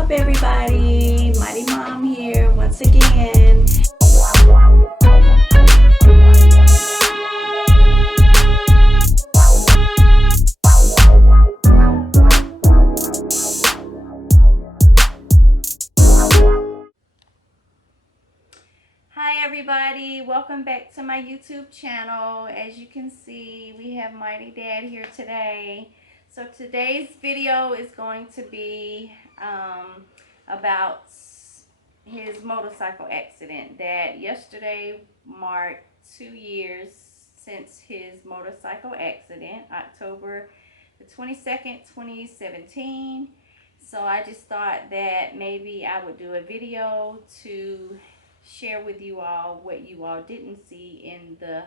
up, everybody? Mighty Mom here once again. Hi everybody, welcome back to my YouTube channel. As you can see, we have Mighty Dad here today. So today's video is going to be about his motorcycle accident that yesterday marked 2 years since his motorcycle accident, October the 22nd, 2017. So I just thought that maybe I would do a video to share with you all what you all didn't see in the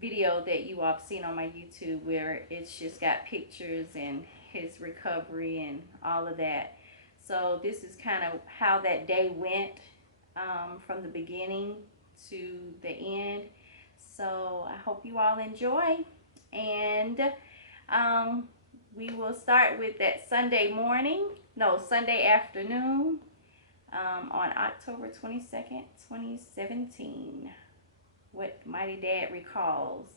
video that you all have seen on my YouTube, where it's just got pictures and his recovery and all of that. So this is kind of how that day went from the beginning to the end. So I hope you all enjoy, and we will start with that Sunday afternoon on October 22nd, 2017. What Mighty Dad recalls.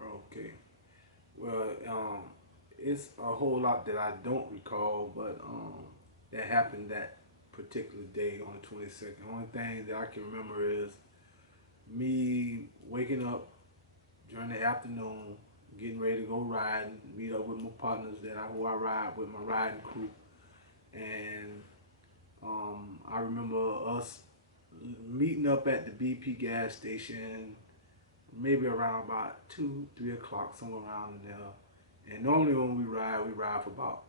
Okay. Well, it's a whole lot that I don't recall, but that happened that particular day on the 22nd. The only thing that I can remember is me waking up during the afternoon, getting ready to go riding, meet up with my partners who I ride with, my riding crew, and I remember us meeting up at the BP gas station maybe around about 2-3 o'clock, somewhere around there. And normally when we ride for about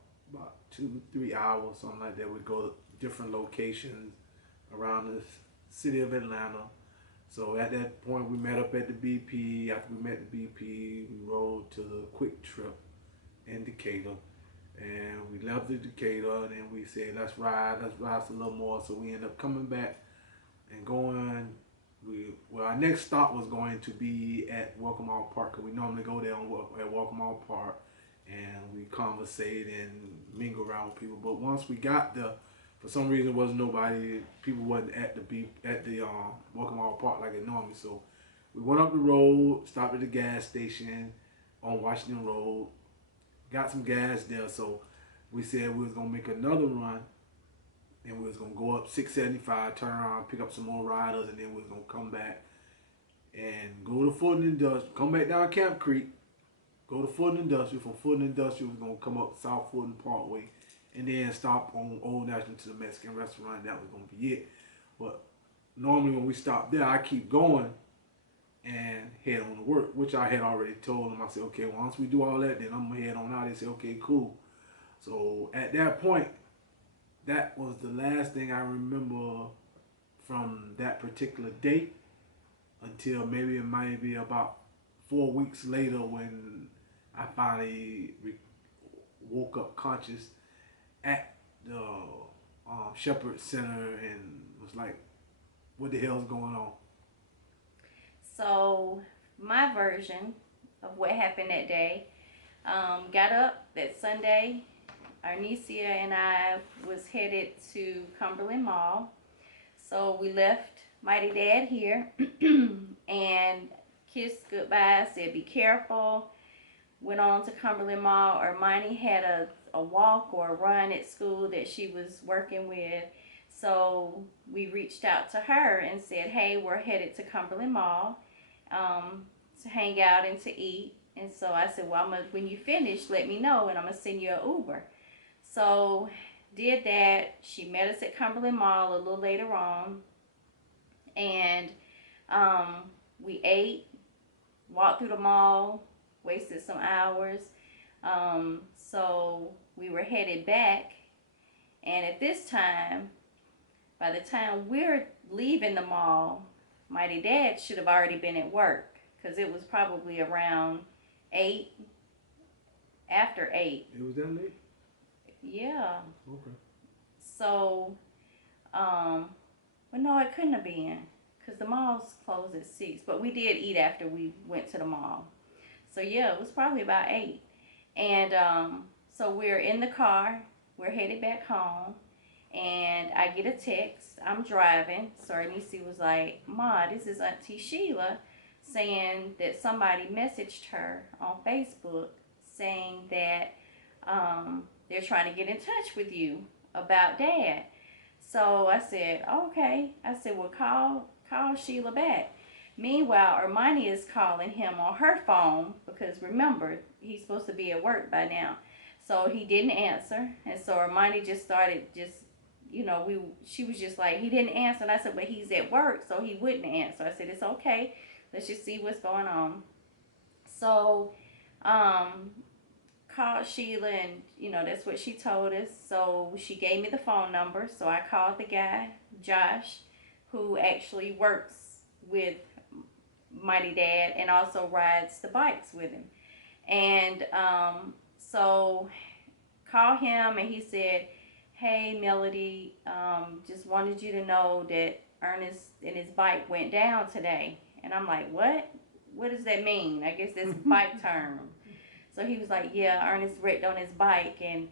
2-3 hours, something like that. We go to different locations around the city of Atlanta. So at that point we met up at the BP. After we met the BP, we rode to the Quick Trip in Decatur. And we left the Decatur, and then we said, let's ride some little more. So we ended up coming back and going. Our next stop was going to be at Welcome All Park, because we normally go there at Welcome All Park, and we conversate and mingle around with people. But once we got there, for some reason, there wasn't nobody. People wasn't at the Welcome All Park like they normally. So we went up the road, stopped at the gas station on Washington Road, got some gas there. So we said we was gonna make another run, and we was gonna go up 675, turn around, pick up some more riders, and then we was gonna come back and go to Fulton Industrial, come back down Camp Creek, go to Fulton Industrial. From Fulton Industrial, we was gonna come up South Fulton Parkway, and then stop on Old National to the Mexican restaurant. That was gonna be it. But normally when we stop there, I keep going and head on to work, which I had already told them. I said, okay, once we do all that, then I'm gonna head on out. They said, okay, cool. So at that point, that was the last thing I remember from that particular date, until maybe it might be about 4 weeks later when I finally woke up conscious at the Shepherd Center and was like, what the hell's going on? So my version of what happened that day, got up that Sunday. Arnesia and I was headed to Cumberland Mall. So we left Mighty Dad here and kissed goodbye, said be careful. Went on to Cumberland Mall. Armani had a walk or a run at school that she was working with. So we reached out to her and said, hey, we're headed to Cumberland Mall to hang out and to eat. And so I said, well, when you finish, let me know, and I'm going to send you an Uber. So did that. She met us at Cumberland Mall a little later on, and we ate, walked through the mall, wasted some hours. So we were headed back, and at this time, by the time we're leaving the mall, Mighty Dad should have already been at work, because it was probably around 8, after 8. It was that late? Yeah. Okay. So, well, no, it couldn't have been, because the mall's closed at 6. But we did eat after we went to the mall. So, yeah, it was probably about 8. And so we're in the car, we're headed back home, and I get a text. I'm driving, so Ernisi was like, "Ma, this is Auntie Sheila saying that somebody messaged her on Facebook saying that they're trying to get in touch with you about Dad." So I said, "Okay." I said, "Well, call Sheila back." Meanwhile, Armani is calling him on her phone because remember, he's supposed to be at work by now. So he didn't answer. And so Armani just started she was just like, he didn't answer. And I said, "But he's at work, so he wouldn't answer." I said, "It's okay. Let's just see what's going on." So, called Sheila, and that's what she told us. So she gave me the phone number. So I called the guy, Josh, who actually works with Mighty Dad and also rides the bikes with him. And so called him, and he said, "Hey Melody, just wanted you to know that Ernest and his bike went down today." And I'm like, "What? What does that mean?" I guess that's bike term. So he was like, "Yeah, Ernest wrecked on his bike," and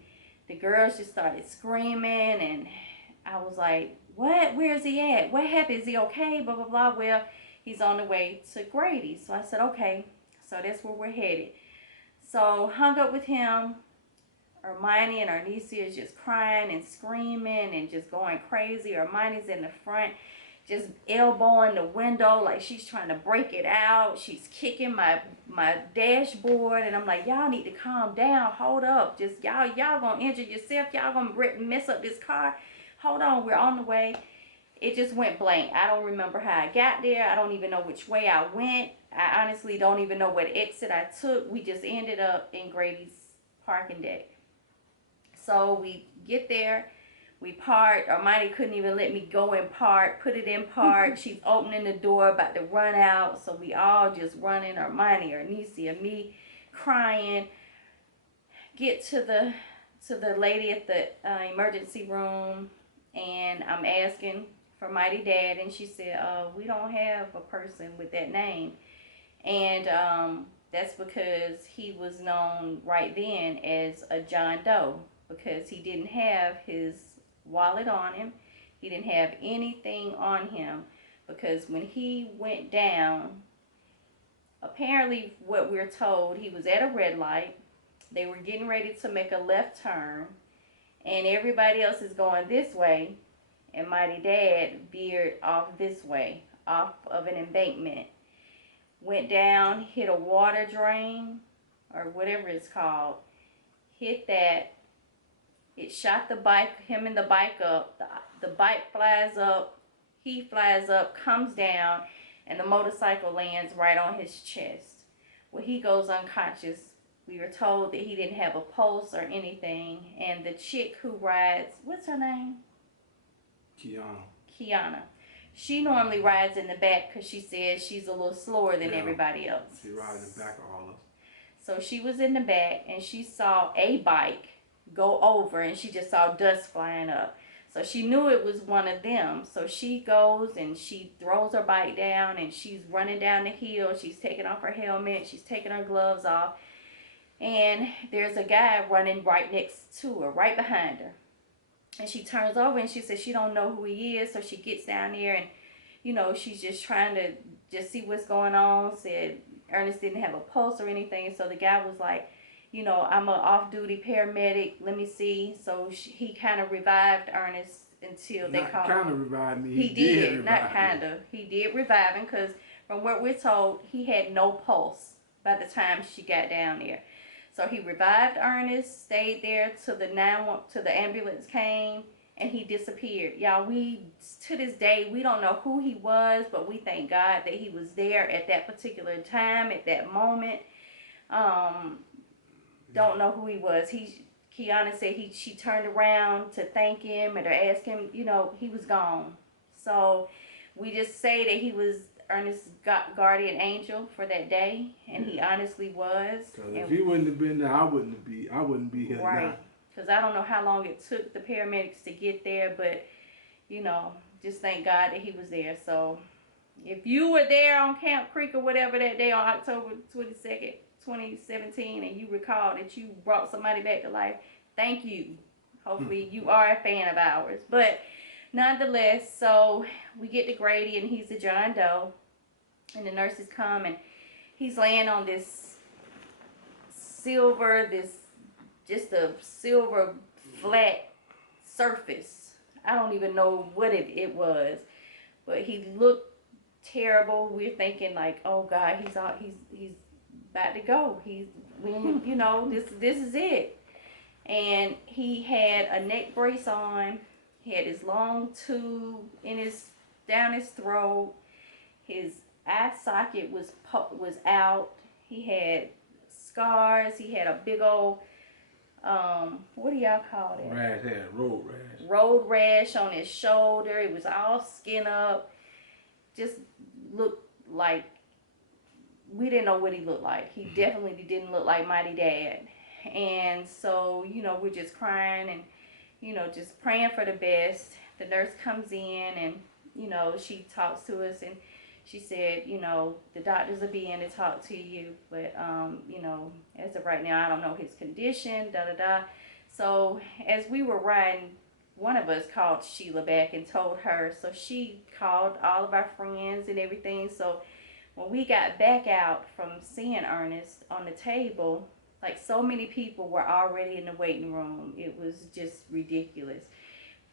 the girls just started screaming, and I was like, "What? Where is he at? What happened? Is he okay? Blah, blah, blah." "Well, he's on the way to Grady." So I said, "Okay." So that's where we're headed. So hung up with him. Hermione and Arnesia is just crying and screaming and just going crazy. Hermione's in the front, just elbowing the window like she's trying to break it out. She's kicking my dashboard, and I'm like, "Y'all need to calm down. Hold up. Just y'all gonna injure yourself. Y'all gonna mess up this car. Hold on, we're on the way." It just went blank. I don't remember how I got there. I don't even know which way I went. I honestly don't even know what exit I took. We just ended up in Grady's parking deck. So we get there, we park. Armani couldn't even let me go in park, put it in park. She's opening the door, about to run out. So we all just running, Armani, Arnesia, me, crying. Get to the lady at the emergency room, and I'm asking for Mighty Dad, and she said, "We don't have a person with that name." And that's because he was known right then as a John Doe, because he didn't have his wallet on him. He didn't have anything on him, because when he went down, apparently what we're told, he was at a red light. They were getting ready to make a left turn, and everybody else is going this way, and Mighty Dad veered off this way, off of an embankment. Went down, hit a water drain, or whatever it's called. Hit that. It shot the bike, him and the bike up. The bike flies up. He flies up, comes down, and the motorcycle lands right on his chest. Well, he goes unconscious. We were told that he didn't have a pulse or anything. And the chick who rides, what's her name? Kiana. She normally rides in the back because she says she's a little slower than everybody else. She rides in the back of all of us. So she was in the back, and she saw a bike go over, and she just saw dust flying up. So she knew it was one of them. So she goes and she throws her bike down, and she's running down the hill. She's taking off her helmet. She's taking her gloves off. And there's a guy running right next to her, right behind her. And she turns over, and she says she don't know who he is. So she gets down there, and she's just trying to just see what's going on. Said Ernest didn't have a pulse or anything. So the guy was like, "I'm an off-duty paramedic. Let me see." So he kind of revived Ernest until they called him. Kind of revived me. He did, not kind of. He did revive him, because from what we're told, he had no pulse by the time she got down there. So he revived Ernest, stayed there till the ambulance came, and he disappeared. Y'all, to this day, we don't know who he was, but we thank God that he was there at that particular time, at that moment. Don't know who he was. Kiana said she turned around to thank him and to ask him, he was gone. So we just say that he was Ernest's guardian angel for that day, and he honestly was. Because if he wouldn't have been there, I wouldn't be here now. Right. Because I don't know how long it took the paramedics to get there, but just thank God that he was there. So if you were there on Camp Creek or whatever that day on October 22nd, 2017, and you recall that you brought somebody back to life, thank you. Hopefully you are a fan of ours. But nonetheless, so we get to Grady and he's a John Doe. And the nurses come and he's laying on this silver, just a silver flat surface. I don't even know what it was. But he looked terrible. We're thinking like, oh God, he's about to go. You know, this is it. And he had a neck brace on. He had his long tube down his throat. His eye socket was out. He had scars. He had a big old what do y'all call that? Road rash. Road rash on his shoulder. It was all skin up. Just looked like we didn't know what he looked like. He definitely didn't look like Mighty Dad. And so, you know, we're just crying and, you know, just praying for the best. The nurse comes in and, you know, she talks to us and she said, you know, the doctors will be in to talk to you. But, you know, as of right now, I don't know his condition, So as we were riding, one of us called Sheila back and told her. So she called all of our friends and everything. So when we got back out from seeing Ernest on the table, like so many people were already in the waiting room. It was just ridiculous.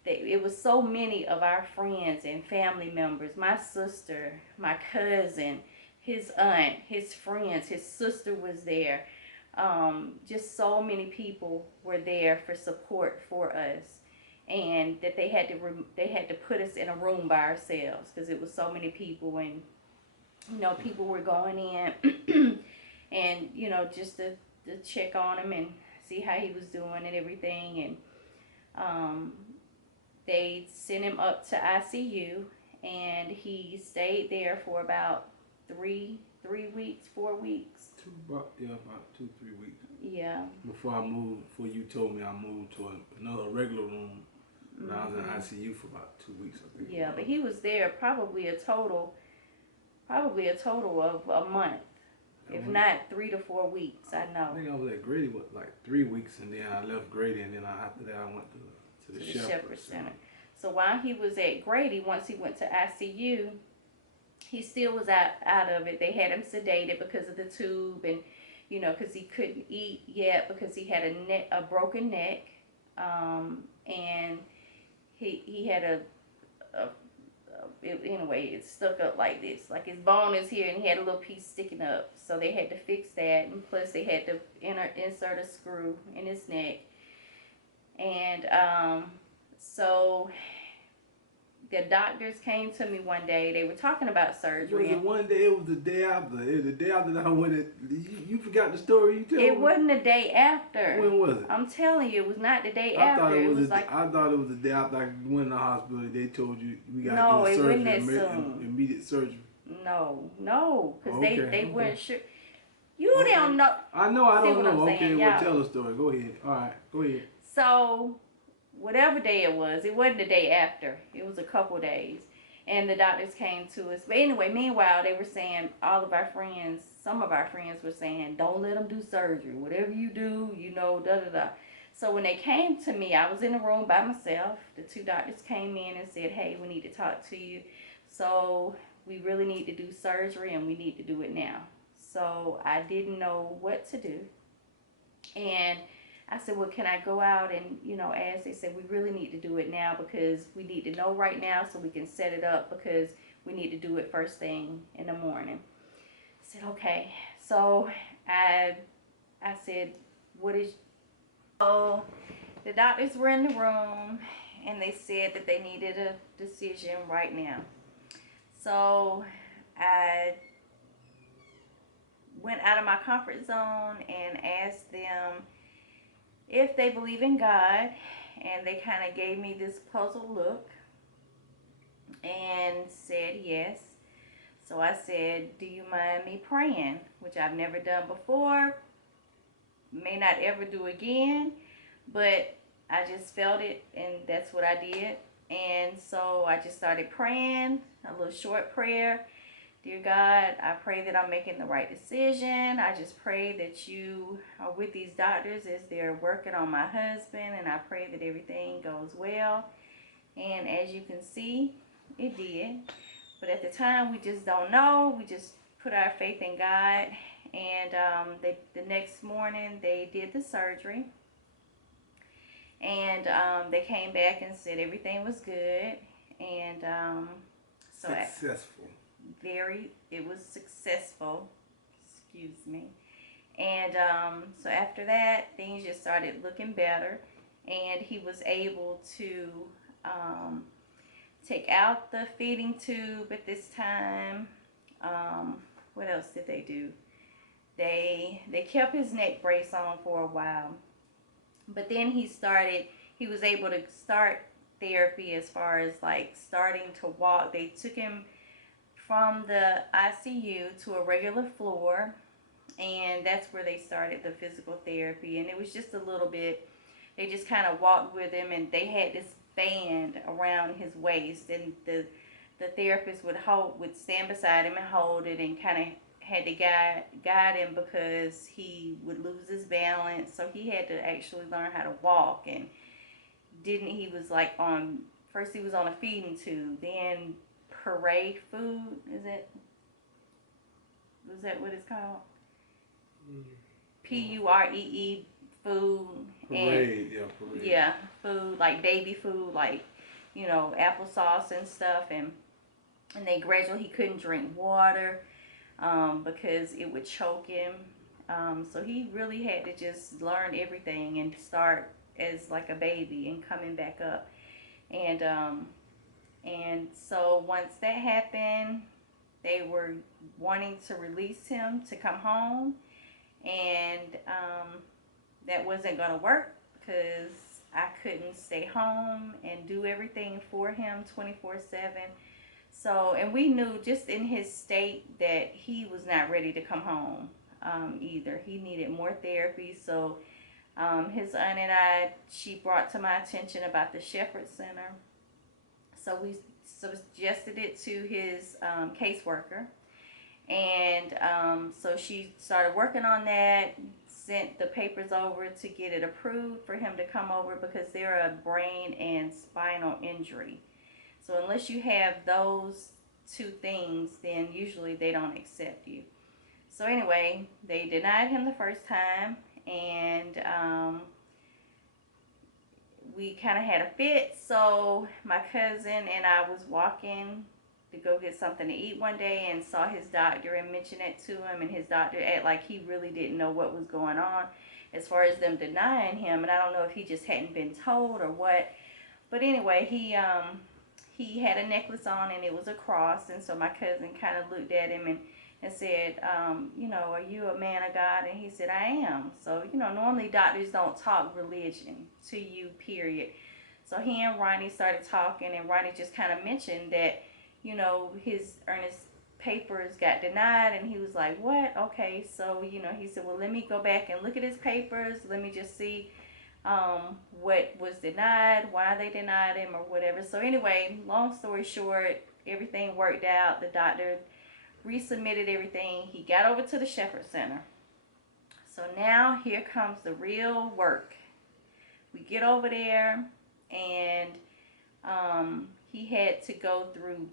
It was so many of our friends and family members. My sister, my cousin, his aunt, his friends, his sister was there. Just so many people were there for support for us. And that they had to put us in a room by ourselves because it was so many people, and you know, people were going in and you know, just to check on him and see how he was doing and everything. And they sent him up to ICU, and he stayed there for about 4 weeks. About 2-3 weeks. Yeah. Before you told me I moved to another regular room. And I was in ICU for about 2 weeks, I think. Yeah, but he was there probably a total of a month, if not 3 to 4 weeks. I know. I think I was at Grady like 3 weeks, and then I left Grady, and then after that I went to the Shepherd Center. So while he was at Grady, once he went to ICU, he still was out of it. They had him sedated because of the tube, and you know, because he couldn't eat yet because he had a broken neck, and he had anyway, it stuck up like this. Like his bone is here and he had a little piece sticking up. So they had to fix that. And plus they had to insert a screw in his neck. And so the doctors came to me one day. They were talking about surgery. Was it one day? It was the day after. It was the day after that I went. You forgot the story you told me? It wasn't the day after. When was it? I'm telling you, it was not the day after. I thought it was the day after I went in the hospital. They told you we got to do surgery. No, it wasn't that soon. Immediate surgery. No, because they weren't sure. You don't know. I know. I don't know. Okay, well, tell the story. Go ahead. All right, go ahead. So, whatever day it wasn't the day after. It was a couple days. And the doctors came to us. But anyway, meanwhile, they were saying, some of our friends were saying, don't let them do surgery. Whatever you do, you know, So when they came to me, I was in a room by myself. The two doctors came in and said, hey, we need to talk to you. So we really need to do surgery and we need to do it now. So I didn't know what to do. And I said, well, can I go out and, you know, ask? They said, we really need to do it now because we need to know right now so we can set it up because we need to do it first thing in the morning. I said, okay. So I said, so the doctors were in the room and they said that they needed a decision right now. So I went out of my comfort zone and asked them if they believe in God, and they kind of gave me this puzzled look and said yes. So I said, do you mind me praying? Which I've never done before, may not ever do again, but I just felt it and that's what I did. And so I just started praying, a little short prayer. Dear God, I pray that I'm making the right decision. I just pray that you are with these doctors as they're working on my husband, and I pray that everything goes well. And as you can see, it did. But at the time, we just don't know. We just put our faith in God. And the next morning, they did the surgery. And they came back and said everything was good. And so Successful. it was successful. Excuse me. And so after that, things just started looking better. And he was able to take out the feeding tube at this time. What else did they do? They kept his neck brace on for a while. But then he was able to start therapy as far as like starting to walk. They took him from the ICU to a regular floor, and that's where they started the physical therapy. And it was just a little bit, they just kind of walked with him, and they had this band around his waist, and the therapist would stand beside him and hold it, and kind of had to guide him because he would lose his balance. So he had to actually learn how to walk. And he was like first he was on a feeding tube, then Puree food, is that what it's called? Puree food. Parade, and yeah, food, like baby food, like, you know, applesauce and stuff. And they gradually, he couldn't drink water because it would choke him. So he really had to just learn everything and start as like a baby and coming back up. And so once that happened, they were wanting to release him to come home. And that wasn't going to work because I couldn't stay home and do everything for him 24/7. So, and we knew just in his state that he was not ready to come home either. He needed more therapy. So his aunt and she brought to my attention about the Shepherd Center. So we suggested it to his caseworker. And so she started working on that, sent the papers over to get it approved for him to come over, because they're a brain and spinal injury. So unless you have those two things, then usually they don't accept you. So anyway, they denied him the first time, and we kind of had a fit. So my cousin and I was walking to go get something to eat one day, and saw his doctor and mentioned it to him, and his doctor acted like he really didn't know what was going on as far as them denying him. And I don't know if he just hadn't been told or what. But anyway, he had a necklace on, and it was a cross. And so my cousin kind of looked at him and said, you know, are you a man of God? And he said, I am. So, you know, normally doctors don't talk religion to you, period. So he and Ronnie started talking, and Ronnie just kind of mentioned that, you know, his Ernest papers got denied. And he was like, what? Okay. So, you know, he said, well, let me go back and look at his papers. Let me just see what was denied, why they denied him, or whatever. So anyway, long story short, everything worked out. The doctor resubmitted everything. He got over to the Shepherd Center. So now here comes the real work. We get over there, and he had to go through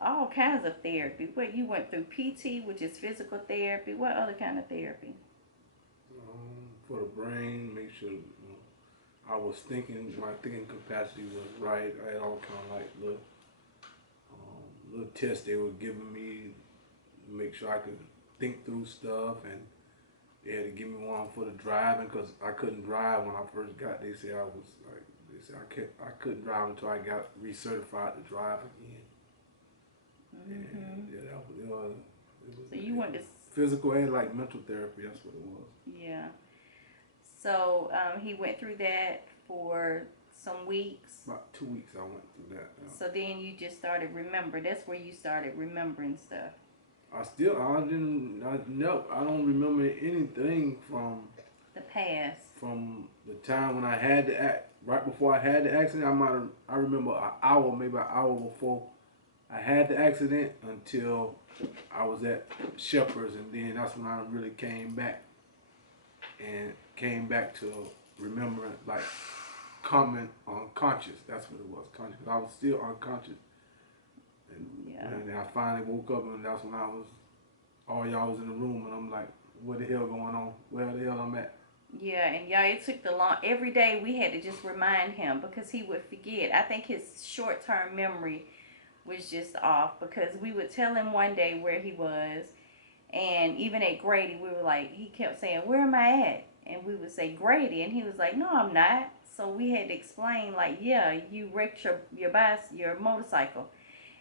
all kinds of therapy. What, you went through PT, which is physical therapy. What other kind of therapy? For the brain, make sure I was thinking, my thinking capacity was right. I had all kind of like little tests they were giving me to make sure I could think through stuff, and they had to give me one for the driving because I couldn't drive when I first got. They said I couldn't drive until I got recertified to drive again. Mm-hmm. And yeah, it was so you went to physical and like mental therapy. That's what it was. Yeah. So he went through that for some weeks. About 2 weeks I went through that. So then you just started remembering. That's where you started remembering stuff. I don't remember anything from the past. From the time when I had the right before I had the accident. I remember maybe an hour before I had the accident until I was at Shepherd's, and then that's when I really came back to remembering, like, coming unconscious. That's what it was, conscious. I was still unconscious, and I finally woke up, and that's when all y'all was in the room, and I'm like, what the hell going on? Where the hell I'm at? Yeah, and y'all, it took every day we had to just remind him because he would forget. I think his short-term memory was just off because we would tell him one day where he was, and even at Grady, we were like, he kept saying, where am I at? And we would say, Grady, and he was like, no, I'm not. So we had to explain, like, yeah, you wrecked your motorcycle.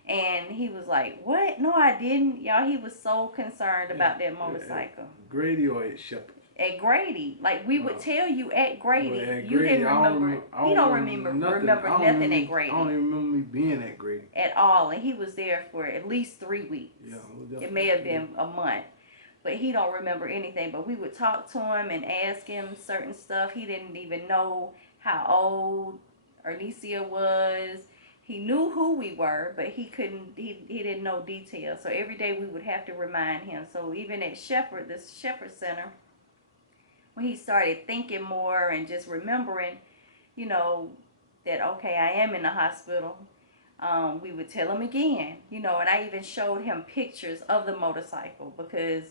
And he was like, what? No, I didn't. Y'all, he was so concerned about that motorcycle. At Grady or at Shepherd? At Grady. Like, we would tell you at Grady. Well, at You Grady, didn't remember. You don't remember nothing at Grady. I don't even remember me being at Grady. At all. And he was there for at least 3 weeks. Yeah, it may have been a month. But he don't remember anything. But we would talk to him and ask him certain stuff. He didn't even know how old Arnesia was. He knew who we were, but he didn't know details. So every day we would have to remind him. So even at the Shepherd Center, when he started thinking more and just remembering, that, okay, I am in the hospital, we would tell him again, and I even showed him pictures of the motorcycle because,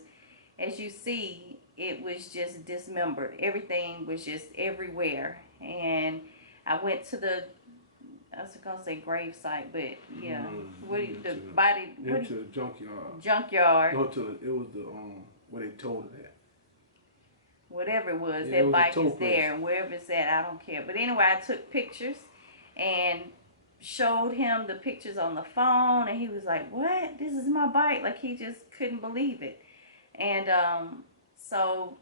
as you see, it was just dismembered. Everything was just everywhere. And I went to I was gonna say grave site, but yeah, the junkyard. No, it was the where they told it at. Whatever it was, that bike is there, and wherever it's at, I don't care. But anyway, I took pictures and showed him the pictures on the phone, and he was like, "What? This is my bike!" Like he just couldn't believe it. And so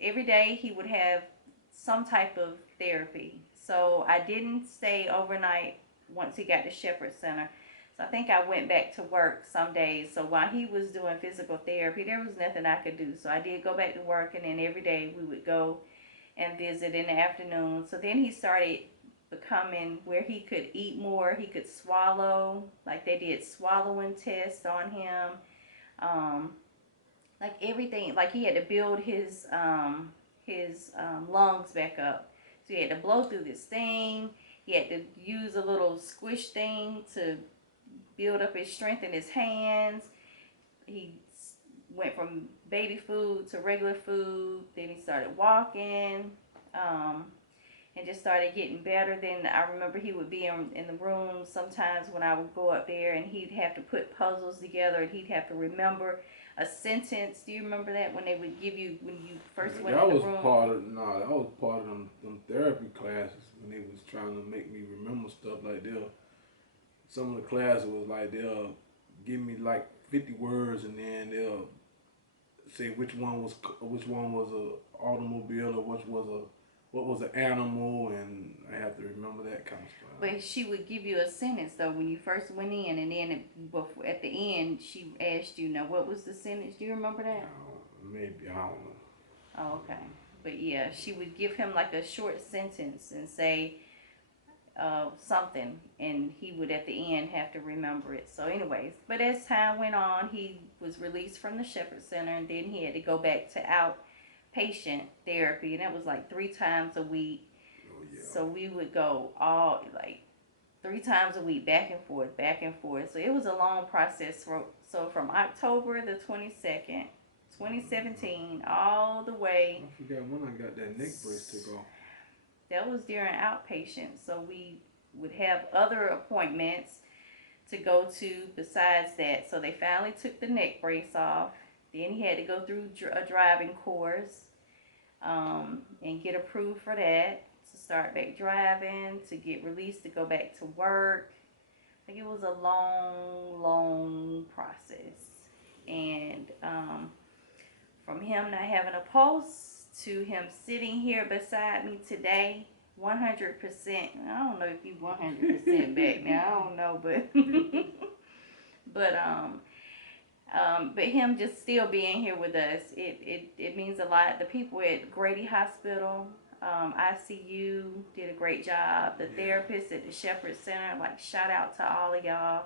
every day he would have some type of therapy. So I didn't stay overnight once he got to Shepherd Center. So I think I went back to work some days. So while he was doing physical therapy, there was nothing I could do. So I did go back to work, and then every day we would go and visit in the afternoon. So then he started becoming where he could eat more. He could swallow. Like they did swallowing tests on him. Like everything. Like he had to build his lungs back up. So he had to blow through this thing. He had to use a little squish thing to build up his strength in his hands. He went from baby food to regular food. Then he started walking and just started getting better. Then I remember he would be in the room sometimes when I would go up there, and he'd have to put puzzles together, and he'd have to remember a sentence. Do you remember that when they would give you, when you first went in the room? That was part of them therapy classes when they was trying to make me remember stuff. Like some of the classes was like they'll give me like 50 words, and then they'll say which one was a automobile or what was an animal, and I have to remember that kind of stuff. But she would give you a sentence though when you first went in, and then at the end she asked you, now what was the sentence? Do you remember that? Maybe, I don't know. Oh, okay. But yeah, she would give him like a short sentence and say something, and he would at the end have to remember it. So anyways, but as time went on, he was released from the Shepherd Center, and then he had to go back to outpatient therapy, and that was like 3 times a week. Oh, yeah. So we would go all like 3 times a week, back and forth, back and forth. So it was a long process. So from October the 22nd, 2017, all the way. I forgot when I got that neck brace took off. That was during outpatient. So we would have other appointments to go to besides that. So they finally took the neck brace off. Then he had to go through a driving course and get approved for that, to start back driving, to get released to go back to work. Like it was a long process. And from him not having a pulse to him sitting here beside me today, 100%. I don't know if you 100% back now. I don't know, but him just still being here with us, it means a lot. The people at Grady Hospital, ICU did a great job. The therapists at the Shepherd Center, like shout out to all of y'all.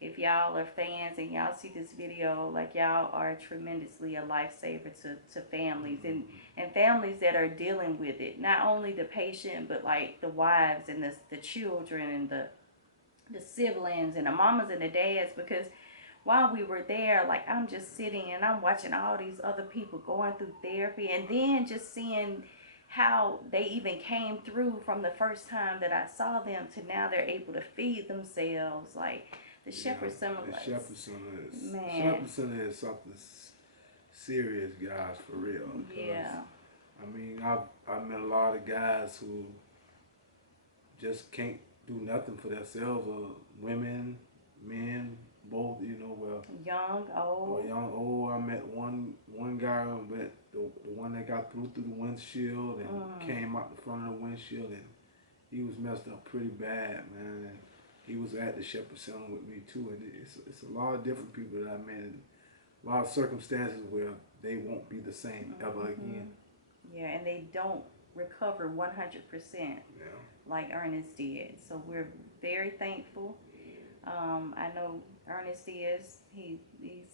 if y'all are fans and y'all see this video, like, y'all are tremendously a lifesaver to families and families that are dealing with it. Not only the patient, but like the wives and the children and the siblings and the mamas and the dads. Because while we were there, like, I'm just sitting and I'm watching all these other people going through therapy, and then just seeing how they even came through from the first time that I saw them to now they're able to feed themselves. Like, the Shepherd Center, the Shepherd Center is, man. Shepherd Center is something serious, guys, for real. Yeah. I mean, I've met a lot of guys who just can't do nothing for themselves, or women, men, both, you know, well, Young, old. young, old. I met one guy, met the one that got through the windshield and came out the front of the windshield, and he was messed up pretty bad, man. And he was at the Shepherd Center with me too, and it's a lot of different people that I met, and a lot of circumstances where they won't be the same ever again. Yeah, and they don't recover 100%. Yeah. Like Ernest did. So we're very thankful. I know Ernest is. He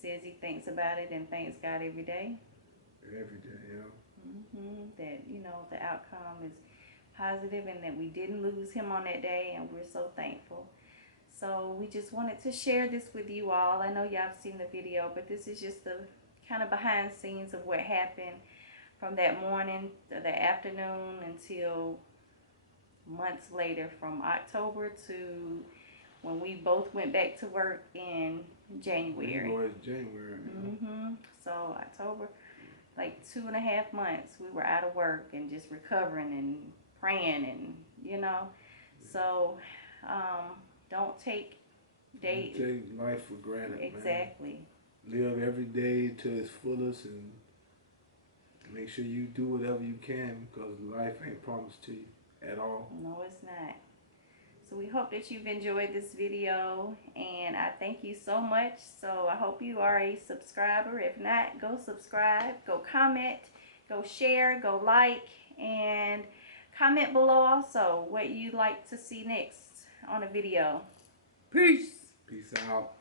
says he thinks about it and thanks God every day. Every day, yeah. That, you know, the outcome is positive and that we didn't lose him on that day, and we're so thankful. So we just wanted to share this with you all. I know y'all have seen the video, but this is just the kind of behind the scenes of what happened from that morning to the afternoon until months later, from October to when we both went back to work in January. January. So October, like 2.5 months, we were out of work and just recovering and praying, and you know. So don't take life for granted. Exactly. Man. Live every day to its fullest, and make sure you do whatever you can, because life ain't promised to you at all. No, it's not. So we hope that you've enjoyed this video, and I thank you so much. So I hope you are a subscriber. If not, go subscribe, go comment, go share, go like, and comment below also what you'd like to see next on a video. Peace. Peace out.